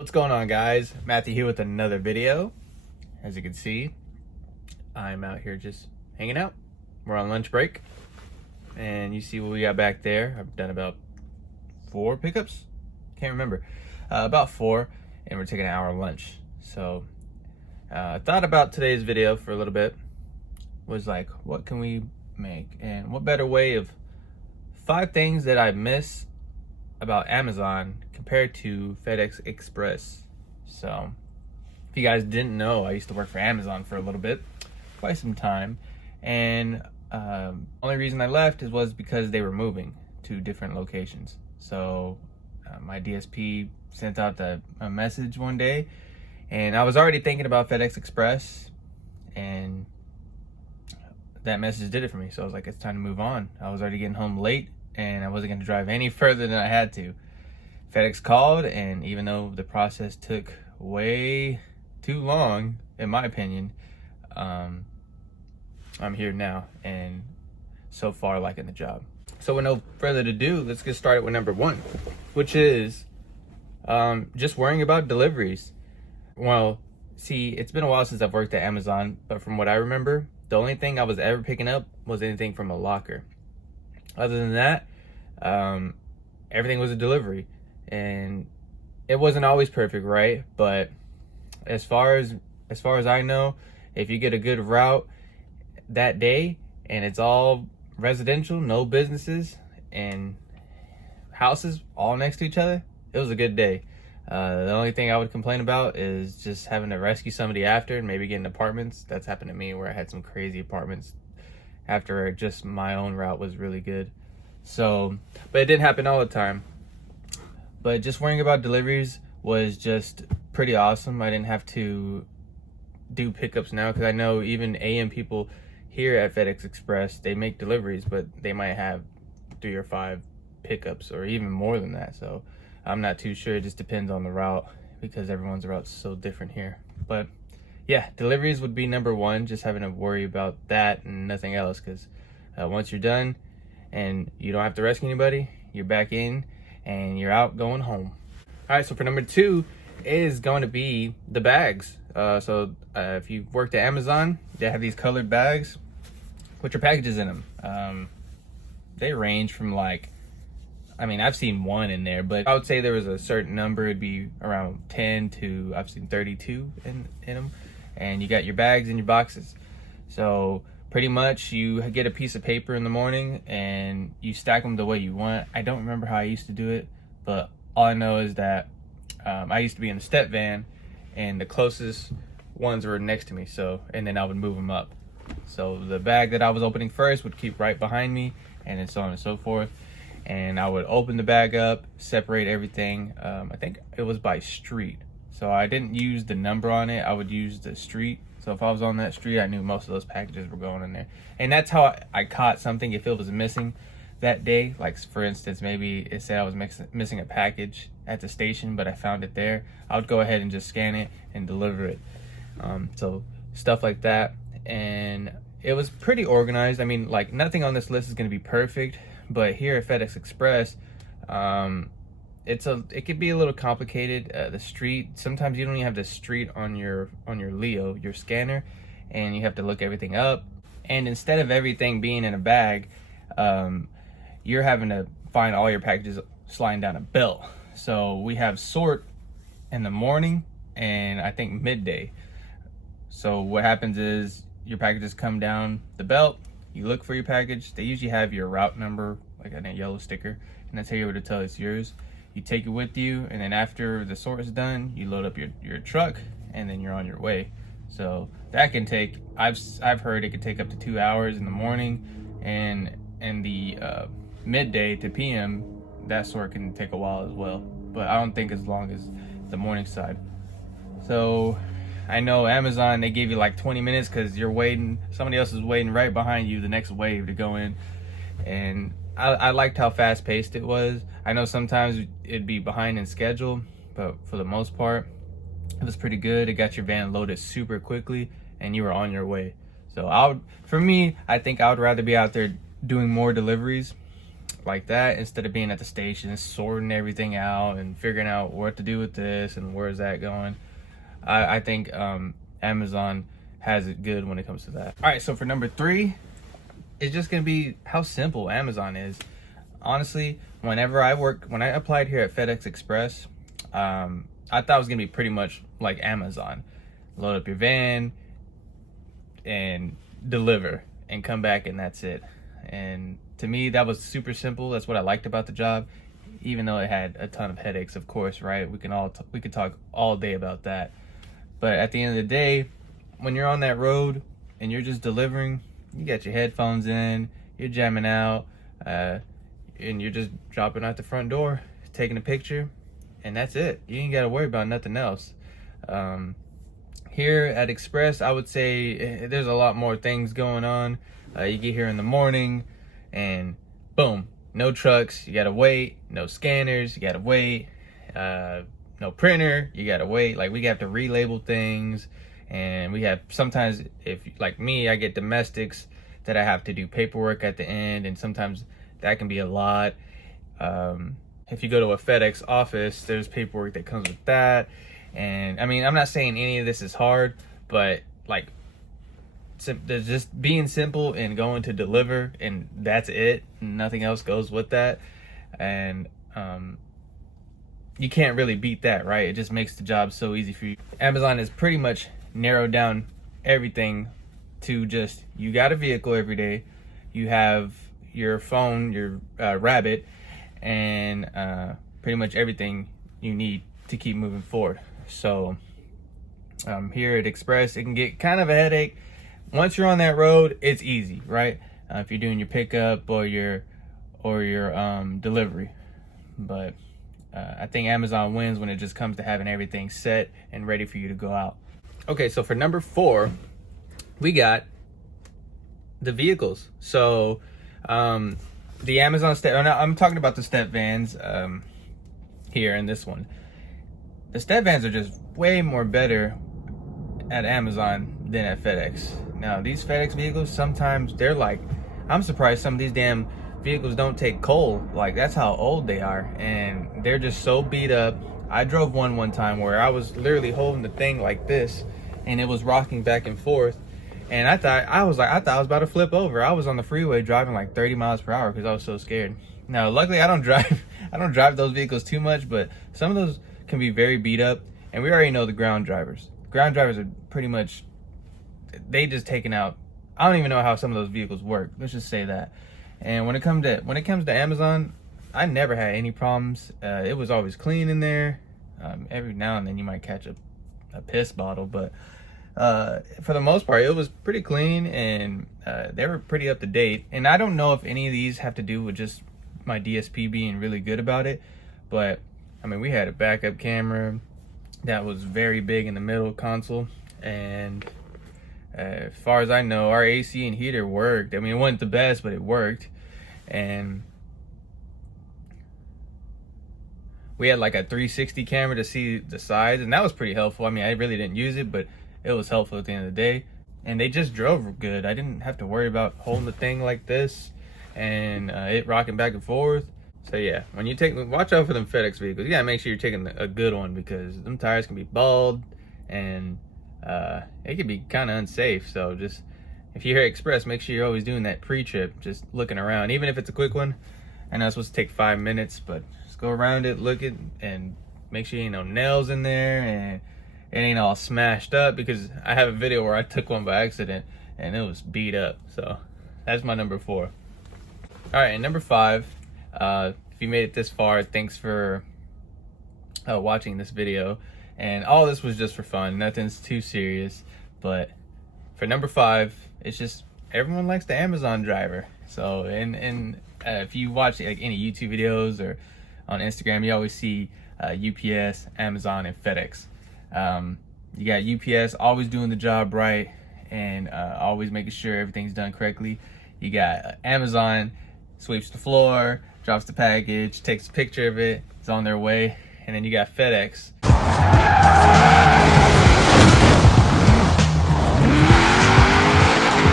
What's going on, guys? Matthew here with another video. As you can see, I'm out here just hanging out. We're on lunch break, and you see what we got back there. I've done about 4 pickups. Can't remember. About 4, and we're taking an hour lunch. So I thought about today's video for a little bit. Was like, what can we make, and what better way of 5 things that I miss about Amazon compared to FedEx Express. So if you guys didn't know, I used to work for Amazon for a little bit, quite some time, and only reason I left was because they were moving to different locations. So my DSP sent out a message one day, and I was already thinking about FedEx Express, and that message did it for me. So I was like, it's time to move on. I was already getting home late, and I wasn't going to drive any further than I had to. FedEx called, and even though the process took way too long, in my opinion, I'm here now, and so far liking the job. So with no further ado, let's get started with number 1, which is just worrying about deliveries. Well, see, it's been a while since I've worked at Amazon, but from what I remember, the only thing I was ever picking up was anything from a locker. Other than that, everything was a delivery, and it wasn't always perfect, right? But as far as I know, if you get a good route that day and it's all residential, no businesses and houses all next to each other, it was a good day. The only thing I would complain about is just having to rescue somebody after, and maybe getting apartments. That's happened to me, where I had some crazy apartments after just my own route was really good. So, but it didn't happen all the time. But just worrying about deliveries was just pretty awesome. I didn't have to do pickups now, because I know even AM people here at FedEx Express, they make deliveries, but they might have 3 or 5 pickups, or even more than that. So I'm not too sure. It just depends on the route, because everyone's route's so different here. But yeah, deliveries would be number 1, just having to worry about that and nothing else, because once you're done and you don't have to rescue anybody, you're back in and you're out going home. All right, so for number 2 is going to be the bags. If you've worked at Amazon, they have these colored bags with your packages in them. They range from I've seen 1 in there, but I would say there was a certain number. It'd be around 10 to, I've seen 32 in them. And you got your bags and your boxes. So pretty much you get a piece of paper in the morning and you stack them the way you want. I don't remember how I used to do it, but all I know is that I used to be in the step van, and the closest ones were next to me. And then I would move them up. So the bag that I was opening first would keep right behind me, and then so on and so forth. And I would open the bag up, separate everything. I think it was by street. So I didn't use the number on it. I would use the street. So if I was on that street, I knew most of those packages were going in there. And that's how I caught something if it was missing that day. Like, for instance, maybe it said I was missing a package at the station, but I found it there. I would go ahead and just scan it and deliver it. So stuff like that. And it was pretty organized. I mean, like, nothing on this list is going to be perfect, but here at FedEx Express, it could be a little complicated. The street, sometimes you don't even have the street on your Leo, your scanner, and you have to look everything up. And instead of everything being in a bag, you're having to find all your packages sliding down a belt. So we have sort in the morning and I think midday. So what happens is your packages come down the belt, you look for your package. They usually have your route number, like a yellow sticker, and that's how you're able to tell it's yours. You take it with you, and then after the sort is done, you load up your truck, and then you're on your way. So that can take, I've heard it could take up to 2 hours in the morning, and in the midday to PM, that sort can take a while as well. But I don't think as long as the morning side. So I know Amazon, they give you like 20 minutes because you're waiting, somebody else is waiting right behind you, the next wave to go in. And I liked how fast paced it was. I know sometimes it'd be behind in schedule, but for the most part, it was pretty good. It got your van loaded super quickly and you were on your way. So for me, I think I would rather be out there doing more deliveries like that, instead of being at the station sorting everything out and figuring out what to do with this and where's that going. I think Amazon has it good when it comes to that. All right, so for number 3, it's just gonna be how simple Amazon is. Honestly, when I applied here at FedEx Express, I thought it was gonna be pretty much like Amazon. Load up your van and deliver and come back, and that's it. And to me, that was super simple. That's what I liked about the job, even though it had a ton of headaches, of course, right? We could talk all day about that. But at the end of the day, when you're on that road and you're just delivering, you got your headphones in, you're jamming out, and you're just dropping out the front door, taking a picture, and that's it. You ain't got to worry about nothing else. Here at Express, I would say there's a lot more things going on. You get here in the morning and boom, no trucks, you gotta wait. No scanners, you gotta wait. No printer, you gotta wait. Like, we have to relabel things, and we have sometimes, if like me, I get domestics that I have to do paperwork at the end, and sometimes that can be a lot. If you go to a FedEx office, there's paperwork that comes with that. And I mean, I'm not saying any of this is hard, but like, there's just being simple and going to deliver, and that's it. Nothing else goes with that. And you can't really beat that, right? It just makes the job so easy for you. Amazon has pretty much narrowed down everything to just, you got a vehicle every day, you have your phone, your Rabbit, and pretty much everything you need to keep moving forward. So here at Express, it can get kind of a headache. Once you're on that road, it's easy, right? If you're doing your pickup or your delivery. But I think Amazon wins when it just comes to having everything set and ready for you to go out. Okay, so for number 4, we got the vehicles. So the Amazon step, I'm talking about the step vans here in this one. The step vans are just way more better at Amazon than at FedEx. Now, these FedEx vehicles, sometimes they're like, I'm surprised some of these damn vehicles don't take coal. Like, that's how old they are, and they're just so beat up. I drove one time where I was literally holding the thing like this, and it was rocking back and forth, and I thought I was about to flip over. I was on the freeway driving like 30 miles per hour because I was so scared. Now, luckily, I don't drive those vehicles too much, but some of those can be very beat up, and we already know the ground drivers. Ground drivers are pretty much, they just taken out. I don't even know how some of those vehicles work. Let's just say that. And when it comes to Amazon, I never had any problems. It was always clean in there. Every now and then you might catch a piss bottle, but for the most part, it was pretty clean, and they were pretty up to date. And I don't know if any of these have to do with just my DSP being really good about it, but I mean, we had a backup camera that was very big in the middle console, and as far as I know, our AC and heater worked. I mean, it wasn't the best, but it worked. And we had like a 360 camera to see the sides, and that was pretty helpful. I mean, I really didn't use it, but it was helpful at the end of the day. And they just drove good. I didn't have to worry about holding the thing like this and it rocking back and forth. So yeah, when you watch out for them FedEx vehicles. You gotta make sure you're taking a good one, because them tires can be bald, and it can be kind of unsafe. So just, if you're here at Express, make sure you're always doing that pre-trip, just looking around, even if it's a quick one. I know it's supposed to take 5 minutes, but just go around it, look it, and make sure you ain't no nails in there, and it ain't all smashed up, because I have a video where I took one by accident and it was beat up. So that's my number 4. All right, and number 5, if you made it this far, thanks for watching this video. And all this was just for fun, nothing's too serious. But for number 5, it's just, everyone likes the Amazon driver. So, and if you watch like any YouTube videos or on Instagram, you always see UPS, Amazon, and FedEx. You got UPS always doing the job right, and always making sure everything's done correctly. You got Amazon, sweeps the floor, drops the package, takes a picture of it, it's on their way. And then you got FedEx.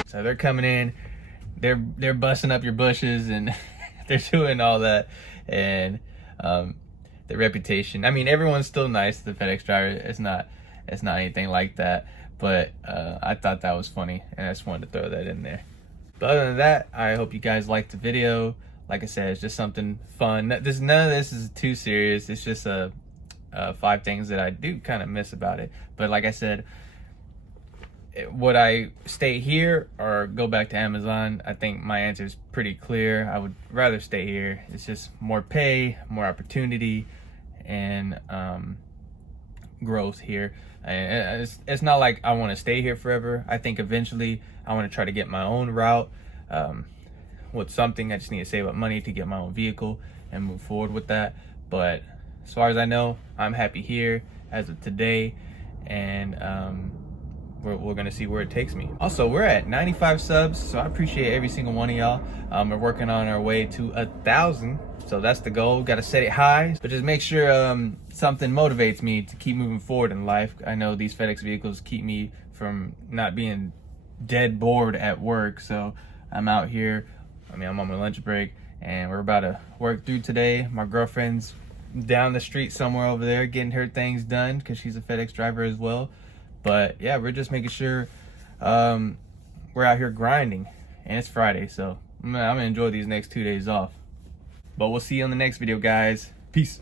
So they're coming in, they're busting up your bushes and they're doing all that, and the reputation. I mean, everyone's still nice to the FedEx driver. It's not anything like that. But I thought that was funny, and I just wanted to throw that in there. But other than that, I hope you guys liked the video. Like I said, it's just something fun. None of this is too serious. It's just 5 things that I do kind of miss about it. But like I said, would I stay here or go back to Amazon? I think my answer is pretty clear. I would rather stay here. It's just more pay, more opportunity, and growth here. And it's not like I want to stay here forever. I think eventually I want to try to get my own route with something. I just need to save up money to get my own vehicle and move forward with that. But as far as I know, I'm happy here as of today, and we're gonna see where it takes me. Also, we're at 95 subs, so I appreciate every single one of y'all. We're working on our way to 1,000, so that's the goal. Got to set it high, but just make sure something motivates me to keep moving forward in life. I know these FedEx vehicles keep me from not being dead bored at work, so I'm out here. I mean, I'm on my lunch break, and we're about to work through today. My girlfriend's down the street somewhere over there getting her things done because she's a FedEx driver as well. But yeah, we're just making sure we're out here grinding, and it's Friday, so I'm gonna enjoy these next 2 days off. But we'll see you on the next video, guys. Peace.